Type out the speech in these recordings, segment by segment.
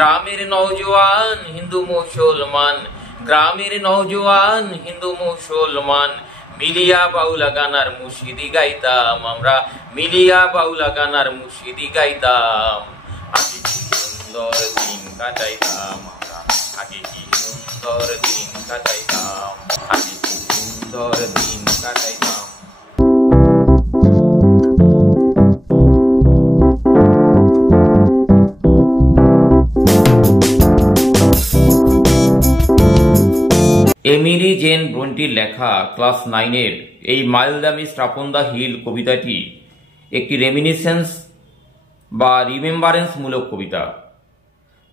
গ্রামের নওজোয়ান হিন্দু মুসলমান, গ্রামের নওজোয়ান হিন্দু মুসলমান, মিলিয়া বাউলা গানার মুর্শিদি গাইতাম আমরা, মিলিয়া বাউলা গানার মুর্শিদি গাইতাম। আগে কি সুন্দর দিন কাটাইতাম আমরা, আগে কি সুন্দর দিন কাটাইতাম, আগে কি সুন্দর দিন কাটাইতাম। এমিলি জেন ব্রন্টির লেখা ক্লাস 9-এর এই mild the mist upon the hill কবিতাটি একটি রেমিনিসেন্স বা রিমেম্বারেন্স মূলক কবিতা,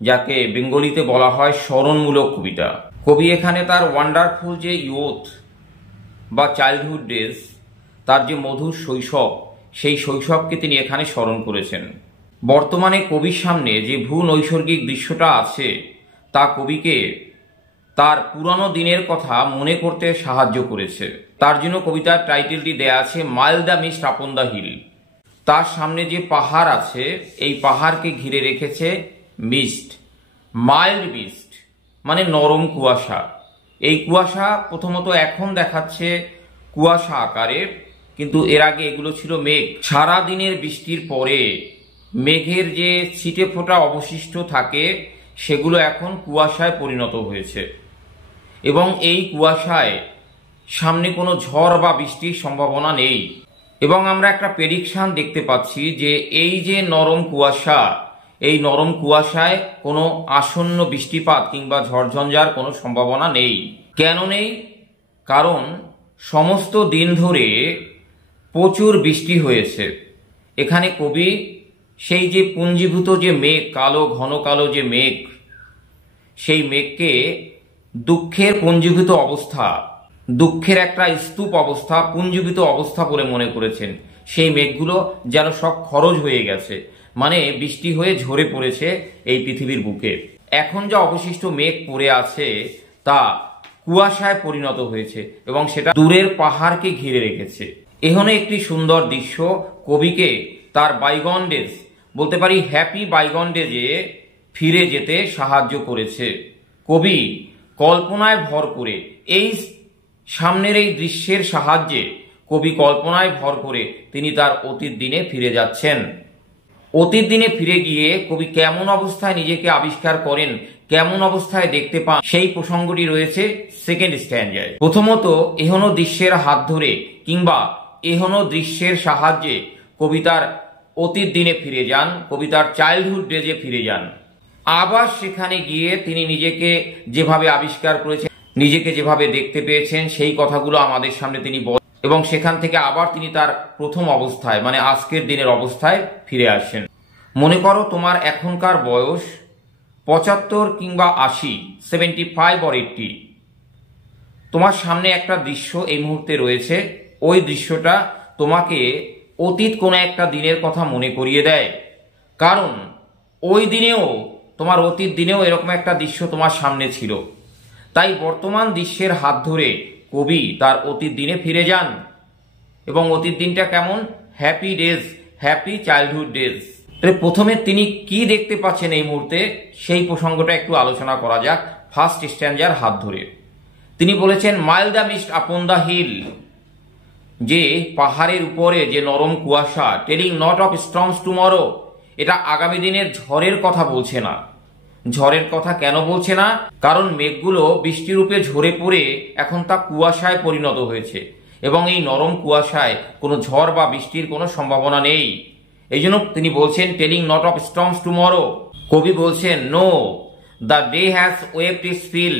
যাকে বেঙ্গলিতে বলা হয় স্মরণমূলক কবিতা। কবি এখানে তার ওয়ান্ডারফুল যে ইয়ুথ বা চাইল্ডহুড ডেজ, তার যে মধুর শৈশব, সেই শৈশবকে তিনি এখানে স্মরণ করেছেন। বর্তমানে কবির সামনে যে ভূ নৈসর্গিক দৃশ্যটা আছে তা কবিকে তার পুরানো দিনের কথা মনে করতে সাহায্য করেছে। তার জন্য কবিতার টাইটেলটি দেয়া আছে mild the mist upon the hill. তার সামনে যে পাহাড় আছে, এই পাহাড়কে ঘিরে রেখেছে মিস্ট, মাইল্ড মিস্ট মানে নরম কুয়াশা। এই কুয়াশা প্রথমত এখন দেখাচ্ছে কুয়াশা আকারের, কিন্তু এর আগে এগুলো ছিল মেঘ। সারা দিনের বৃষ্টির পরে মেঘের যে ছিটে ফোটা অবশিষ্ট থাকে, সেগুলো এখন কুয়াশায় পরিণত হয়েছে এবং এই কুয়াশায় সামনে কোনো ঝড় বা বৃষ্টির সম্ভাবনা নেই। এবং আমরা একটা প্রেডিকশন দেখতে পাচ্ছি যে এই যে নরম কুয়াশা, এই নরম কুয়াশায় কোনো আসন্ন বৃষ্টিপাত কিংবা ঝড়ঝঞ্ঝার কোনো সম্ভাবনা নেই। কেন নেই? কারণ সমস্ত দিন ধরে প্রচুর বৃষ্টি হয়েছে। এখানে কবি সেই যে পুঞ্জীভূত যে মেঘ, কালো ঘন কালো যে মেঘ, সেই মেঘকে দুঃখের পুঞ্জীভূত অবস্থা, দুঃখের একটা স্তূপ অবস্থা, পুঞ্জীভূত অবস্থা বলে মনে করেছেন। সেই মেঘগুলো যেন সব খরচ হয়ে গেছে, মানে বৃষ্টি হয়ে ঝরে পড়েছে এই পৃথিবীর বুকে। এখন যা অবশিষ্ট মেঘ পড়ে আছে তা কুয়াশায় পরিণত হয়েছে এবং সেটা দূরের পাহাড়কে ঘিরে রেখেছে। এখানে একটি সুন্দর দৃশ্য কবিকে তার বাইগন ডেজ, বলতে পারি হ্যাপি বাইগন ডেজে ফিরে যেতে সাহায্য করেছে। কবি কল্পনায় ভর করে এই সামনের এই দৃশ্যের সাহায্যে কবি কল্পনায় ভর করে তিনি তার অতীত দিনে ফিরে যাচ্ছেন। অতীত দিনে ফিরে গিয়ে কবি কেমন অবস্থায় নিজেকে আবিষ্কার করেন, কেমন অবস্থায় দেখতে পান, সেই প্রসঙ্গটি রয়েছে সেকেন্ড স্ট্যান্জায়। প্রথমত এহনো দৃশ্যের হাত ধরে কিংবা এহনো দৃশ্যের সাহায্যে কবিতার অতীত দিনে ফিরে যান, কবিতার চাইল্ডহুড ডেজে ফিরে যান। আবার সেখানে গিয়ে তিনি নিজেকে যেভাবে আবিষ্কার করেছেন, নিজেকে যেভাবে দেখতে পেয়েছেন, সেই কথাগুলো আমাদের সামনে তিনি বলেন এবং সেখান থেকে আবার তিনি তার প্রথম অবস্থায় মানে আজকের দিনের অবস্থায় ফিরে আসেন। মনে করো তোমার এখনকার বয়স 75 কিংবা 80, 75 or 80। তোমার সামনে একটা দৃশ্য এই মুহূর্তে রয়েছে, ওই দৃশ্যটা তোমাকে অতীত কোনো একটা দিনের কথা মনে করিয়ে দেয়। কারণ ওই দিনেও, তোমার অতীত দিনেও এরকম একটা দৃশ্য তোমার সামনে ছিল। তাই বর্তমান দৃশ্যের হাত ধরে কবি তার অতীত দিনে ফিরে যান এবং অতীত দিনটা কেমন? Happy days, happy childhood days. প্রথমে তিনি কি দেখতে পাচ্ছেন এই মুহূর্তে, সেই প্রসঙ্গটা একটু আলোচনা করা যাক ফার্স্ট স্ট্যান্জার হাত ধরে। তিনি বলেছেন mild the mist upon the hill, যে পাহাড়ের উপরে যে নরম কুয়াশা, telling not of storms tomorrow, এটা আগামী দিনের ঝড়ের কথা বলছে না। ঝড়ের কথা কেন বলছে না? কারণ মেঘগুলো বৃষ্টিরূপে ঝরে পড়ে এখন তা কুয়াশায় পরিণত হয়েছে এবং এই নরম কুয়াশায় কোনো ঝড় বা বৃষ্টির কোনো সম্ভাবনা নেই। এই জন্য তিনি বলছেন telling not of storms tomorrow. কবি বলছেন no the day has wept its fill,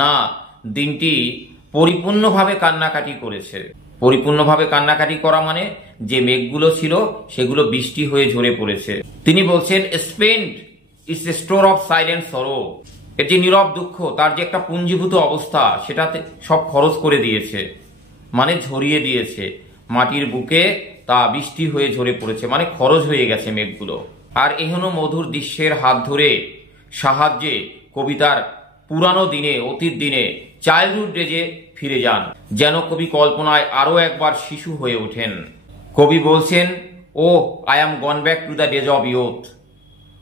না, দিনটি পরিপূর্ণভাবে কান্নাকাটি করেছে। পরিপূর্ণভাবে কান্নাকাটি করা মানে যে মেঘগুলো ছিল সেগুলো বৃষ্টি হয়ে ঝরে পড়েছে। তিনি বলছেন spend it's a store of silent সরো, এর যে নীরব দুঃখ, তার যে একটা পুঞ্জীভূত অবস্থা, সেটাতে সব খরচ করে দিয়েছে, মানে ঝরিয়ে দিয়েছে মাটির বুকে, তা বৃষ্টি হয়ে ঝরে পড়েছে, মানে খরচ হয়ে গেছে মেঘগুলো। আর এহেন মধুর দৃশ্যের হাত ধরে সাহায্যে কবিতার পুরানো দিনে, অতীত দিনে, চাইল্ডহুড ডেজে ফিরে যান, যেন কবি কল্পনায় আরো একবার শিশু হয়ে ওঠেন। কবি বলছেন ও I am gone back to the days of youth,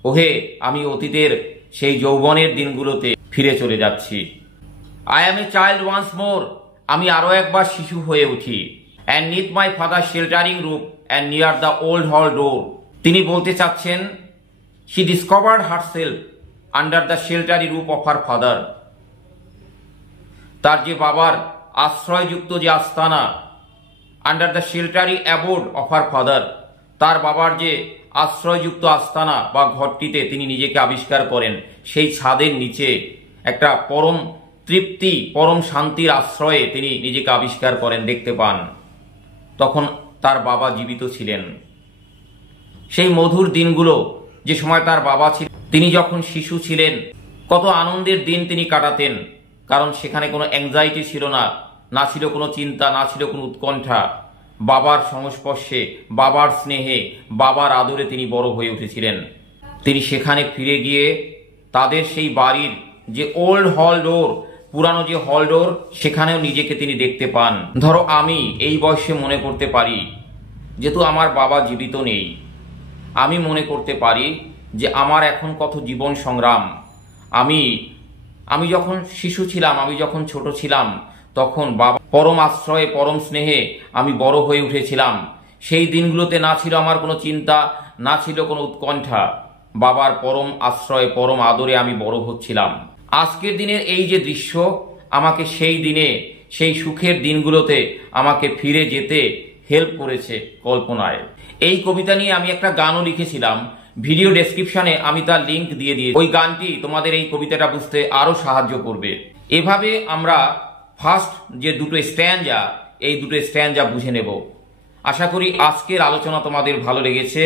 ওহে আমি অতীতের সেই যৌবনের দিনগুলোতে ফিরে চলে যাচ্ছি। I am a child once more, আমি আরো একবার শিশু হয়ে উঠি। And neath my father sheltering roof and near the old hall door. তিনি বলতে চাচ্ছেন, she discovered herself under the sheltery roof of her father. তার যে বাবার আশ্রয়যুক্ত যে আস্তানা, under the sheltery aboard of her father, তার বাবার যে আশ্রয়যুক্ত আস্তানা বা ঘরটিতে তিনি নিজেকে আবিষ্কার করেন, সেই ছাদের নিচে একটা পরম তৃপ্তি, পরম শান্তির আশ্রয়ে তিনি নিজেকে আবিষ্কার করেন, দেখতে পান। তখন তার বাবা জীবিত ছিলেন। সেই মধুর দিনগুলো, যে সময় তার বাবা ছিলেন, তিনি যখন শিশু ছিলেন, কত আনন্দের দিন তিনি কাটাতেন। কারণ সেখানে কোনো অ্যাংজাইটি ছিল না, না ছিল কোনো চিন্তা, না ছিল কোনো উৎকণ্ঠা। বাবার সংস্পর্শে, বাবার স্নেহে, বাবার আদরে তিনি বড় হয়ে উঠেছিলেন। তিনি সেখানে ফিরে গিয়ে তাদের সেই বাড়ির যে ওল্ড হল ডোর, পুরানো যে হল ডোর, সেখানেও নিজেকে তিনি দেখতে পান। ধরো আমি এই বয়সে মনে করতে পারি, যেহেতু আমার বাবা জীবিত নেই, আমি মনে করতে পারি যে আমার এখন কত জীবন সংগ্রাম। আমি যখন শিশু ছিলাম, আমি যখন ছোট ছিলাম, তখন বাবা পরম আশ্রয়ে, পরম স্নেহে আমি বড় হয়ে উঠেছিলাম। সেই দিনগুলোতে না ছিল আমার কোনো চিন্তা, না ছিল কোনো উৎকণ্ঠা। বাবার পরম আশ্রয়ে, পরম আদরে আমি বড় হচ্ছিলাম। আজকের দিনের এই যে দৃশ্য, আমাকে সেই দিনে, সেই সুখের দিনগুলোতে আমাকে ফিরে যেতে হেল্প করেছে কল্পনায়। এই কবিতা নিয়ে আমি একটা গানও লিখেছিলাম, ভিডিও ডেসক্রিপশনে আমি তার লিঙ্ক দিয়ে দিয়েছি। ওই গানটি তোমাদের এই কবিতাটা বুঝতে আরো সাহায্য করবে। এভাবে আমরা ফার্স্ট যে দুটো স্ট্যান্জা, এই দুটো স্ট্যান্জা বুঝে নেব। আশা করি আজকের আলোচনা তোমাদের ভালো লেগেছে।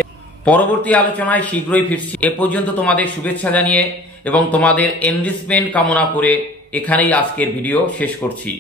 পরবর্তী আলোচনায় শীঘ্রই ফিরছি। এ পর্যন্ত তোমাদের শুভেচ্ছা জানিয়ে এবং তোমাদের এনরিচমেন্ট কামনা করে এখানেই আজকের ভিডিও শেষ করছি।